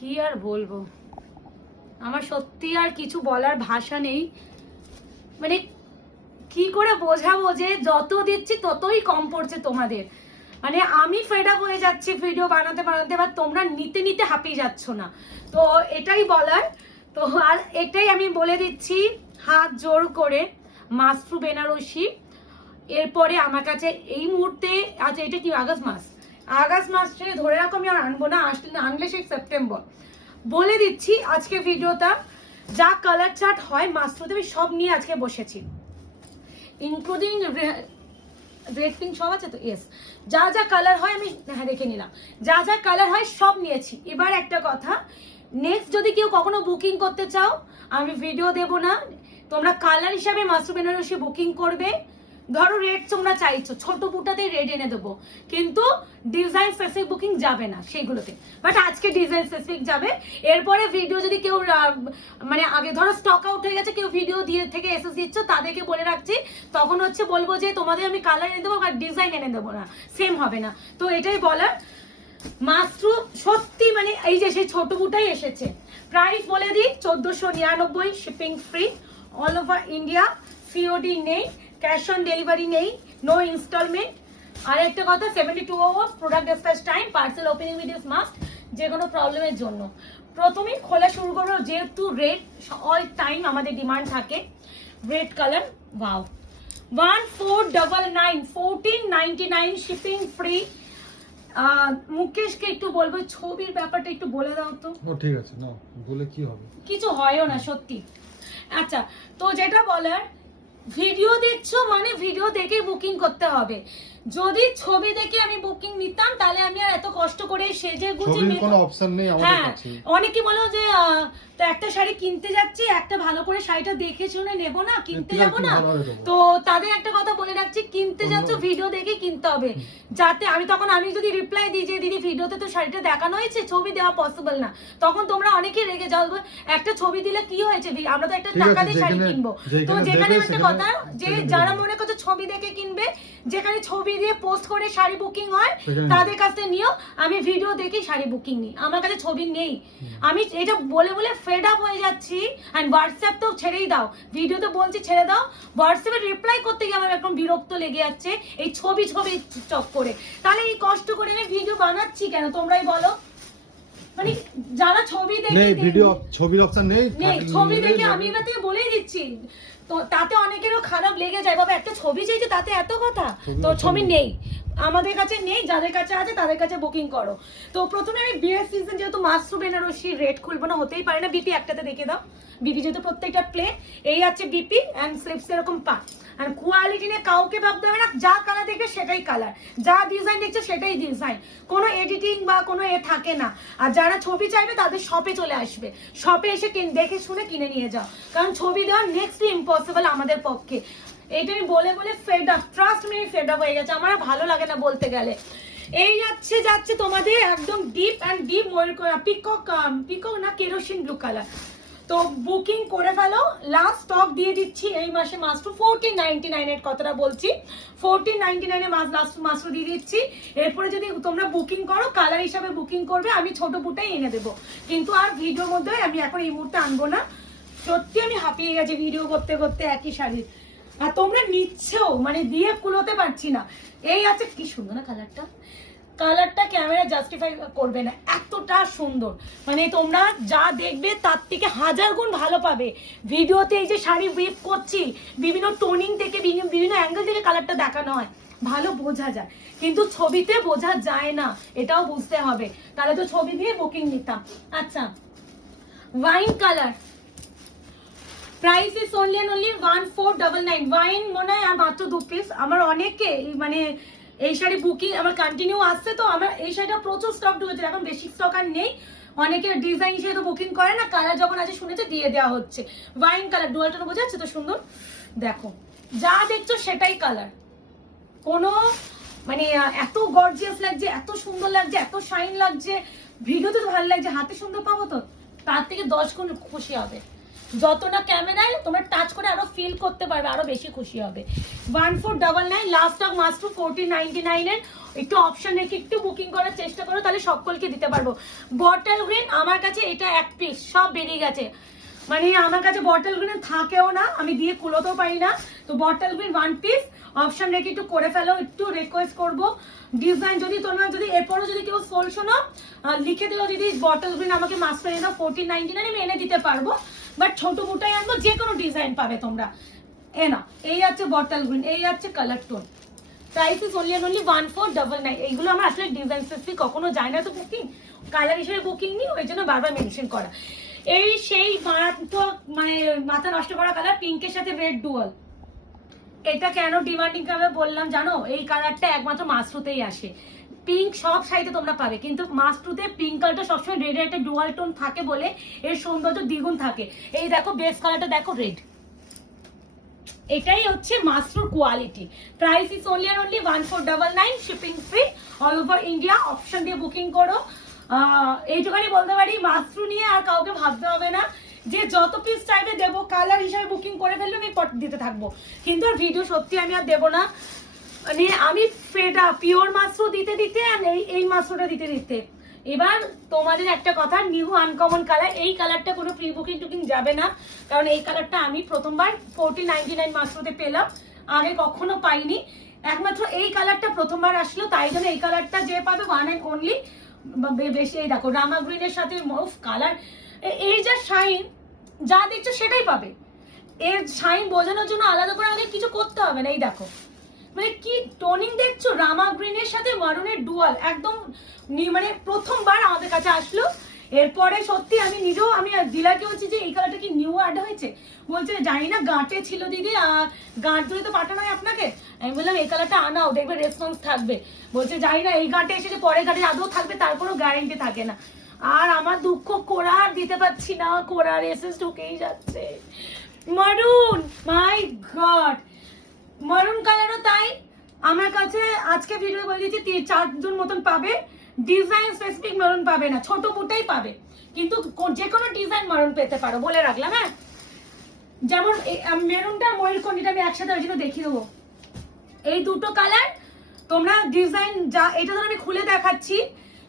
কি আর বলবো, আমার সত্যি আর কিছু বলার ভাষা নেই। মানে কি করে বোঝাবো যে যত দিচ্ছি ততই কম পড়ছে তোমাদের। মানে আমি ফেড আপ হয়ে যাচ্ছি ভিডিও বানাতে বানাতে, বা তোমরা নিতে নিতে হাঁপিয়ে যাচ্ছ না। তো এটাই বলার। তো আর এটাই আমি বলে দিচ্ছি হাত জোর করে, মাসরু বেনারসি এরপরে আমার কাছে এই মুহূর্তে আচ্ছা এটা কি আগস্ট মাসে ধরে রাখো আমি আর আনবো না, আনলে সেই সেপ্টেম্বর। বলে দিচ্ছি আজকে ভিডিওটা যা কালার চার্ট হয় মাসরুতে আমি সব নিয়ে আজকে বসেছি, ইনক্লুডিং রেড পিঙ্ক সব আছে তো, ইয়েস। যা যা কালার হয় আমি রেখে নিলাম, যা যা কালার হয় সব নিয়েছি। এবার একটা কথা, নেক্সট যদি কেউ কখনো বুকিং করতে চাও আমি ভিডিও দেব না, তোমরা কালার হিসাবে মাসরু বেনারসি বুকিং করবে। ধরো রেড তোমরা চাইছো, ছোট বুটাতেই রেড এনে দেবো, কিন্তু ডিজাইন স্পেসিফিক বুকিং যাবে না সেইগুলোতে। বাট আজকে ডিজাইন স্পেসিফিক যাবে। এরপরে ভিডিও যদি কেউ মানে আগে ধরো স্টক আউট হয়ে গেছে, কেউ ভিডিও দিয়ে থেকে এসে দিচ্ছ, তাদেরকে বলে রাখছি তখন হচ্ছে বলবো যে তোমাদের আমি কালার এনে দেবো বা ডিজাইন এনে দেবো না, সেম হবে না। তো এটাই বলার। মাসরু সত্যি মানে এই যে সেই ছোট বুটাই এসেছে। প্রাইস বলে দিই 1499, shipping free all over India, COD নেই, ক্যাশ অন ডেলিভারি নেই, নো ইনস্টলমেন্ট। আর একটা কথা 72 hours product dispatch time, parcel opening with must যে কোনো প্রবলেমের জন্য। প্রথমেই খোলা শুরু করবো, যেহেতু রেড অল টাইম আমাদের ডিমান্ড থাকে। Red colour wow, 1499, 1499 shipping free. মুকেশকে একটু বলবো ছবির ব্যাপারটা একটু বলে দাও তো। ও ঠিক আছে, না বলে কি হবে, কিছু হয়ও না সত্যি। আচ্ছা, তো যেটা বলার, ভিডিও দেখছো মানে ভিডিও দেখে বুকিং করতে হবে। যদি ছবি দেখে আমি বুকিং নিতাম তাহলে আমি আর এত কষ্ট করে সেজে গুজে কোনো অপশন নেই আমাদের কাছে। অনেকে বলো যে তো একটা শাড়ি কিনতে যাচ্ছি, একটা ভালো করে শাড়িটা দেখে শুনে নেব না, কিনতে যাব না। তো তাদের একটা কথা বলে রাখছি, কিনতে যাচ্ছ ভিডিও দেখে কিনতে হবে। যাতে আমি যদি রিপ্লাই দিই যে দিদি ভিডিওতে তো শাড়িটা দেখানো হয়েছে, ছবি দেওয়া পসিবল না, তখন তোমরা অনেকেই রেগে যাও। একটা ছবি দিলে কি হয়েছে, আমরা তো একটা টাকা দিয়ে শাড়ি কিনবো। তো যেখানে একটা কথা যে যারা মনে করছে ছবি দেখে কিনবে, যেখানে ছবি দিয়ে পোস্ট করে শাড়ি বুকিং হয় তাদের কাছে নিও। আমি ভিডিও দেখে শাড়ি বুকিং নিই, আমার কাছে ছবি নেই। আমি এটা বলে বলে ফেড আপ হয়ে যাচ্ছি। এন্ড হোয়াটসঅ্যাপ তো ছেড়েই দাও, ভিডিওতে বলছি ছেড়ে দাও, হোয়াটসঅ্যাপে রিপ্লাই করতে গিয়ে আমার একদম বিরক্ত লেগে যাচ্ছে এই ছবি চক করে। তাহলে এই কষ্ট করে আমি ভিডিও বানাচ্ছি কেন তোমরাই বলো? মানে যারা ছবি দেখে ভিডিও ছবির অপশন নেই, ছবি দেখে আমি এবারে বলেই দিচ্ছি। তো তাতে অনেকেরও খারাপ লেগে যায়, বাবা একটা ছবি চাইছে তাতে এত কথা। তো ছবি নেই, আমাদের কাছে নেই, যাদের কাছে আছে তাদের কাছে বুকিং করো। তো প্রথমে আমি বিয়ের সিজন যেহেতু মাসরু বেনারসি রেট খুলবো না, হতেই পারে না। বিপি একটাতে দেখে দাও, বিপি যেহেতু প্রত্যেকটা প্লেন, এই আছে বিপি অ্যান্ড স্লিপস এরকম পাঁচ। আর কোয়ালিটি নিয়ে কাউকে ভাবতে হবে না, যা কালার দেখবে সেটাই কালার, যা ডিজাইন দেখছে সেটাই ডিজাইন, কোনো এডিটিং বা কোনো থাকে না। আর যারা ছবি চাইবে তাদের শপে চলে আসবে, শপে এসে দেখে শুনে কিনে নিয়ে যাও, কারণ ছবি দেওয়া নেক্সট ইম্পসিবল আমাদের পক্ষে। এটা আমি বলে বলে fed up, trust me fed up হয়ে গেছে, আমার ভালো লাগে না বলতে গেলে। এই যাচ্ছে তোমাদের একদম ডিপ অ্যান্ড ডিপ পিকক না কেরোসিন ব্লু কালার। তো বুকিং করে ফেলো, লাস্ট স্টক দিয়ে দিচ্ছি এই মাসে মাসরু 1499 এর কথাটা বলছি, 1499 এ লাস্ট মাসরু দিয়ে দিচ্ছি। এরপরে যদি তোমরা বুকিং করো কালার হিসাবে বুকিং করবে, আমি ছোট বুটাই এনে দেবো, কিন্তু আর ভিডিওর মধ্যে আমি এখন এই মুহূর্তে আনবো না। সত্যি আমি হাঁপিয়ে গেছি ভিডিও করতে করতে একই শাড়ি, আর তোমরা নিচ্ছেও মানে দিয়ে কুলোতে পারছি না। এই আছে, কি সুন্দর না কালারটা, কালারটা ক্যামেরা জাস্টিফাই করবে না, এতটা সুন্দর। মানে তোমরা যা দেখবে তার থেকে 1000 গুণ ভালো পাবে। ভিডিওতে এই যে শাড়ি উইপ করছি, বিভিন্ন টোনিং থেকে বিভিন্ন অ্যাঙ্গেল থেকে কালারটা দেখানো হয়, ভালো বোঝা যায়, কিন্তু ছবিতে বোঝা যায় না, এটাও বুঝতে হবে। তাহলে তো ছবি দিয়ে বুকিং নিতাম। আচ্ছা, wine colour, price is only and only 1499। Wine মনে হয় আর মাত্র 2 পিস। আমার অনেকে মানে এই শাড়ি বুকিং আমার কন্টিনিউ আসছে, তো আমার এই শাড়িটা প্রচুর স্টক ঢুকেছে, এখন বেশি স্টক আর নেই। অনেকে ডিজাইন হিসেবে তো বুকিং করে না, কালার যখন আছে শুনেছে দিয়ে দেওয়া হচ্ছে। ওয়াইন কালার ডুয়াল টোন বোঝা যাচ্ছে তো সুন্দর, দেখো যা দেখছো সেটাই কালার, কোনো মানে এত গর্জিয়াস লাগছে, এত সুন্দর লাগছে, এত শাইন লাগছে, ভিডিওতে তো ভালো লাগছে, হাতে সুন্দর পাবো তো তার থেকে 10 গুণ খুশি হবে। যত না ক্যামেরায় তোমরা টাচ করে আরো ফিল করতে পারবে, আরো বেশি খুশি হবে। 1499 লাস্ট স্টক মাত্র 1499 এর। একটু অপশন রেখে একটু বুকিং করার চেষ্টা করো, তাহলে সকলকে দিতে পারবো। বটল গ্রিন আমার কাছে এটা এক পিস, সব বেরিয়ে গেছে, মানে আমার কাছে বটল গ্রিন থাকেও না, আমি দিয়ে কুলোতেও পারি না। তো বটল গ্রিন 1 পিস অপশন রেখে একটু করে ফেলো, একটু রিকোয়েস্ট করবো। ডিজাইন যদি তোমরা যদি এরপরও যদি কেউ সোল শোনো লিখে দিও, যদি বটল গ্রিন আমাকে মাস্টার এনে দাও 1499 আমি এনে দিতে পারবো, বাট ছোট মোটাই আনবো, যে কোনো ডিজাইন পাবে তোমরা। এ না, এই আছে বটল গ্রিন, এই আছে colour tone. Price is only and only 1499। এইগুলো আমার আসলে ডিজাইন স্পেসিফিক কখনো যায় না তো বুকিং, কালার হিসেবে বুকিং নিই, ওই জন্য বারবার মেনশন করা। এই সেই মারাত্মক মানে মাথা নষ্ট করা কালার, পিঙ্কের সাথে রেড ডুয়াল। এটা কেন ডিমান্ডিং কালার বললাম জানো? এই কালারটা একমাত্র মাসরুতেই আসে। পিঙ্ক সব শাড়িতে তোমরা পাবে, কিন্তু মাসরুতে পিঙ্ক কালারটা সবসময় রেডের একটা ডুয়াল টোন থাকে বলে এর সৌন্দর্য দ্বিগুণ থাকে। এই দেখো বেস কালারটা দেখো রেড, এটাই হচ্ছে Masrur quality. Price is only and only 1499, shipping free all over India. Option দিয়ে বুকিং করো। এইটুখানি বলতে পারি, মাসরু নিয়ে আর কাউকে ভাবতে হবে না, যে যত পিস চাইবে দেবো, কালার হিসাবে বুকিং করে ফেললে আমি পট দিতে থাকবো, কিন্তু আর ভিডিও সত্যি আমি আর দেবো না। মানে আমি ফেটা পিওর মাসরু দিতে দিতে আর এই মাসরুটা দিতে দিতে, এবার তোমাদের একটা কথা, নিউ আনকমন কালার, এই কালারটা কোনো প্রি বুকিং টুকিং যাবে না, কারণ এই কালারটা আমি প্রথমবার 1499 মাসরুতে পেলাম, আগে কখনো পাইনি। একমাত্র এই কালারটা প্রথমবার আসলো, তাই জন্য এই কালারটা যে পাবে ওয়ান অ্যান্ড অনলি। বেশি এই দেখো রামা গ্রিনের সাথে মফ কালার, এই যা শাইন যা দেখছো সেটাই পাবে। এর শাইন বোঝানোর জন্য আলাদা করে আমাকে কিছু করতে হবে না। এই দেখো মানে কি টোনিং দেখছো, রামা গ্রিনের সাথে মারুনের ডুয়াল, একদম মানে প্রথমবার আমাদের কাছে আসলো। এরপরে সত্যি আমি নিজেও, আমি দিলাকে বলছি যে এই কালারটা কি নিউ অ্যাড হয়েছে, বলছে জানি না গাঁটে ছিল দিদি, গাঁট ধরে তো পাঠানো হয় আপনাকে। আমি বললাম এই কালারটা আনাও, দেখবে রেসপন্স থাকবে। বলছে জানি না এই গাঁটে এসেছে, পরে গাঁটে আদৌ থাকবে, তার কোনো গ্যারেন্টি থাকে না। আর আমার দুঃখ, কোরা দিতে পারছি না, কোরার এসএস ঢুকেই যাচ্ছে। মারুন, মাই গড, মারুন কালারও তাই। আমার কাছে আজকে ভিডিও বলে দিচ্ছি 4 মতন পাবে, ডিজাইন স্পেসিফিক মারুন পাবে না, ছোট বুটাই পাবে, কিন্তু যে কোনো ডিজাইন মারুন পেতে পারো, বলে রাখলাম। হ্যাঁ, যেমন মেরুনটা ময়ূরকণ্ঠীটা আমি একসাথে ওই জন্য দেখিয়ে দেবো। এই দুটো কালার তোমরা ডিজাইন যা, এটা ধর আমি খুলে দেখাচ্ছি,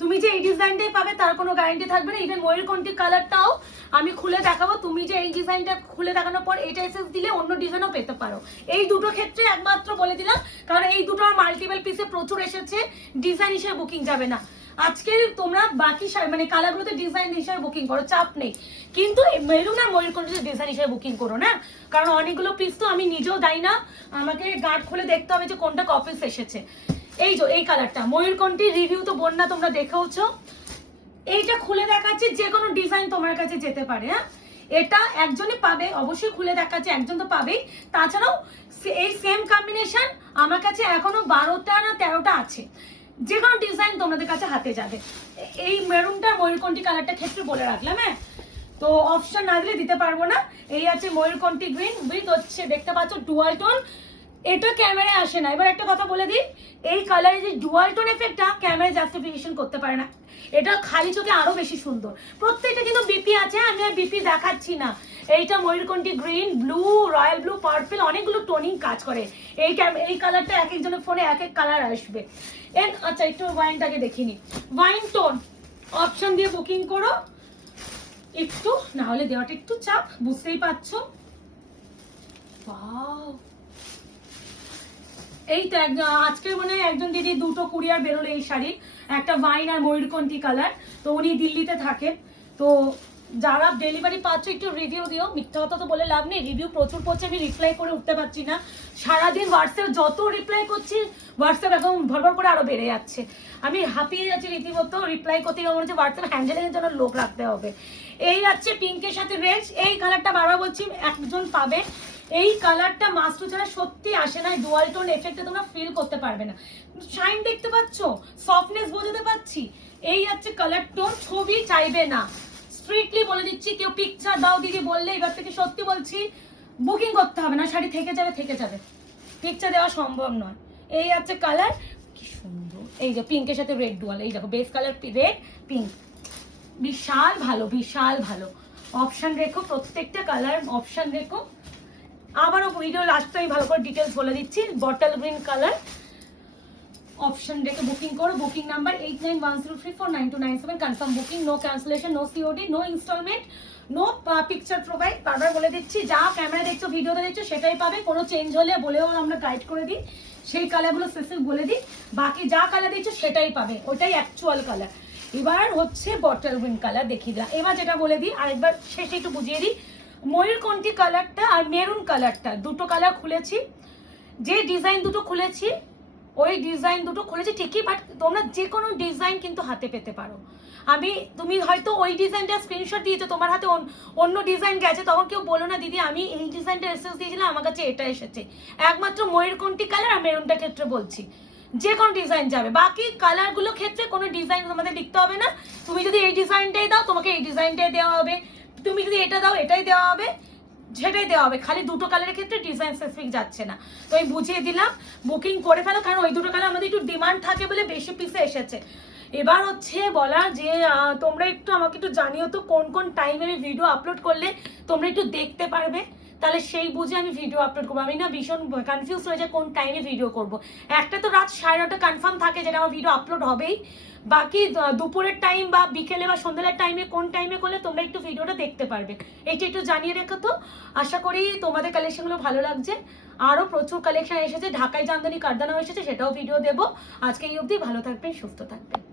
তুমি যে এই ডিজাইনটাই পাবে তার কোনো গ্যারান্টি থাকবে না। ইভেন ময়ূরকণ্ঠী কালারটাও আমি খুলে দেখাবো, তুমি যে এই ডিজাইনটা খুলে দেখানোর পর এটা এসএস দিলে অন্য ডিজাইনও পেতে পারো। এই দুটো ক্ষেত্রে একমাত্র বলে দিলাম, কারণ এই দুটো মাল্টিপল পিসে প্রচুর এসেছে, ডিজাইন হিসেবে বুকিং যাবে না। আজকে তোমরা বাকি মানে কালারগুলোতে ডিজাইন হিসেবে বুকিং করো, চাপ নেই, কিন্তু মেরুন আর ময়ূরকণ্ঠীতে ডিজাইন হিসেবে বুকিং করো না, কারণ অনেকগুলো পিস তো আমি নিজেও দেই না, আমাকে গার্ড খুলে দেখতে হবে যে কোনটা কপিস এসেছে। এই যে এই কালারটা ময়ূরকণ্ঠী রিভিউ তো বন্যা তোমরা দেখেওছো, এইটা খুলে দেখাচ্ছি, যে কোনো ডিজাইন তোমার কাছে যেতে পারে। হ্যাঁ, এটা একজনই পাবে, অবশ্যই খুলে দেখাচ্ছে, একজন তো পাবেই। তাছাড়াও এই সেম কম্বিনেশন আমার কাছে এখনো 12টা না 13টা আছে, যে কোনো ডিজাইন তোমাদের কাছে হাতে যাবে। এই মেরুনটা ময়ূরকণ্ঠী কালারটা ক্ষেত্রে বলে রাখলাম। হ্যাঁ, তো অপশন না দিলে দিতে পারবো না। এই আছে ময়ূরকণ্ঠী গ্রিন উইথ হচ্ছে দেখতে পাচ্ছ ডুয়াল টোন, এটা ক্যামেরায় আসে না। এবার একটা কথা বলে দিই, এই কালারে যে ডুয়াল টোন এফেক্টটা ক্যামেরায় জাস্টিফিকেশন করতে পারে না, এটা খালি চোখে আরো বেশি সুন্দর। প্রত্যেকটা কিন্তু বিপি আছে, আমি আর বিপি দেখাচ্ছি না। এইটা ময়ূরকণ্ঠী green, blue, royal blue, purple, অনেকগুলো টোনিং কাজ করে। এই কালারটা এক একজনের ফোনে এক এক কালার আসবে। আচ্ছা একটু ওয়াইনটাকে দেখিনি, ওয়াইন টোন অপশন দিয়ে বুকিং করো একটু, না হলে দেওয়াটা একটু চাপ, বুঝতেই পারছো। ওয়াও, এই তো আজকে মনে হয় একজন দিদি দুটো কুরিয়ার বেরোলো এই শাড়ি, একটা ওয়াইন আর ময়ূরকণ্ঠী কালার। তো উনি দিল্লিতে থাকেন, তো যারা ডেলিভারি পাচ্ছ একটু রিভিউ দিও। মিথ্যা কথা তো বলে লাভ নেই, রিভিউ প্রচুর পড়ছে, আমি রিপ্লাই করে উঠতে পারছি না। সারাদিন হোয়াটসঅ্যাপ যত রিপ্লাই করছি, হোয়াটসঅ্যাপ এখন ভরভর করে আরো বেড়ে যাচ্ছে, আমি হাঁপিয়ে যাচ্ছি রীতিমতো রিপ্লাই করতে। মনে হচ্ছে হোয়াটসঅ্যাপ হ্যান্ডেলের জন্য লোক রাখতে হবে। এই যাচ্ছে পিঙ্কের সাথে রেড, এই কালারটা বারবার বলছি একজন পাবে। এই কালারটা মাস্টু ছাড়া সত্যি আসে না, ডুয়াল টোন এফেক্টে তোমরা ফিল করতে পারবে না। শাইন দেখতে পাচ্ছ, সফটনেস বোঝাতে পারছি। এই হচ্ছে কালার টোন, ছবি চাইবে না, স্ট্রিক্টলি বলে দিচ্ছি। কেউ পিকচার দাও দিদি বললে এবার থেকে সত্যি বলছি বুকিং করতে হবে না, শাড়ি থেকে যাবে থেকে যাবে, পিকচার দেওয়া সম্ভব নয়। এই হচ্ছে কালার, কি সুন্দর। এই যে পিঙ্কের সাথে রেড ডুয়াল, এই দেখো বেস কালার রেড পিঙ্ক, বিশাল ভালো, বিশাল ভালো। অপশন রেখো, প্রত্যেকটা কালার অপশন রেখো। আবারও ভিডিও লাস্টে আমি ভালো করে ডিটেলস বলে দিচ্ছি। বটল গ্রিন কালার, অপশন রেখে বুকিং করো। Booking number 8910349297, confirm booking, no cancellation, no COD, no instalment, no picture provide. বারবার বলে দিচ্ছি, যা ক্যামেরা দেখছো ভিডিওতে দেখছো সেটাই পাবে। কোনো চেঞ্জ হলে বলেও আমরা গাইড করে দিই, সেই কালারগুলো স্পেসিফিক বলে দিই। বাকি যা কালার দেখছো সেটাই পাবে, ওটাই অ্যাকচুয়াল কালার। এবার হচ্ছে বটল গ্রিন কালার দেখিয়ে দিলাম। এবার যেটা বলে দিই আরেকবার শেষে একটু বুঝিয়ে দিই, ময়ূরকণ্ঠী কালারটা আর মেরুন কালারটা, দুটো কালার খুলেছি। যে ডিজাইন দুটো খুলেছি ওই ডিজাইন দুটো খুলেছি ঠিকই, বাট তোমরা যে কোনো ডিজাইন কিন্তু হাতে পেতে পারো। তুমি হয়তো ওই ডিজাইনটা স্ক্রিনশট দিয়েছো, তোমার হাতে অন্য ডিজাইন গেছে, তখন কেউ বলো না দিদি আমি এই ডিজাইনটা রেসপন্স দিয়েছিলাম, আমার কাছে এটা এসেছে। একমাত্র ময়ূরকণ্ঠী কালার আর মেরুনটার ক্ষেত্রে বলছি, যে কোনো ডিজাইন যাবে। বাকি কালারগুলো ক্ষেত্রে কোনো ডিজাইন তোমাদের লিখতে হবে না। তুমি যদি এই ডিজাইনটাই দাও তোমাকে এই ডিজাইনটাই দেওয়া হবে, তুমি যদি এটা দাও এটাই দেওয়া হবে, সেটাই দেওয়া হবে। খালি দুটো কালারের ক্ষেত্রে ডিজাইন স্পেসিফিক যাচ্ছে না। তো আমি বুঝিয়ে দিলাম, বুকিং করে ফেলো, কারণ ওই দুটো কালার আমাদের একটু ডিমান্ড থাকে বলে বেশি পিসে এসেছে। এবার হচ্ছে বলা যে তোমরা একটু আমাকে একটু জানিও তো কোন কোন টাইমে আমি ভিডিও আপলোড করলে তোমরা একটু দেখতে পারবে, তাহলে সেই বুঝে আমি ভিডিও আপলোড করবো। আমি না ভীষণ কনফিউজ হয়ে যায় কোন টাইমে ভিডিও করব। একটা তো রাত 9:30 কনফার্ম থাকে যেটা আমার ভিডিও আপলোড হবেই, বাকি দুপুরের টাইম বা বিকেলে বা সন্ধ্যার টাইমে কোন টাইমে করলে তোমরা একটু ভিডিওটা দেখতে পারবে, এইটা একটু জানিয়ে রেখো। তো আশা করি তোমাদের কালেকশনগুলো ভালো লাগছে। আরও প্রচুর কালেকশন এসেছে, ঢাকাই জামদানি কারদানাও এসেছে, সেটাও ভিডিও দেবো। আজকে এই অবধি, ভালো থাকবেন, সুস্থ থাকবেন।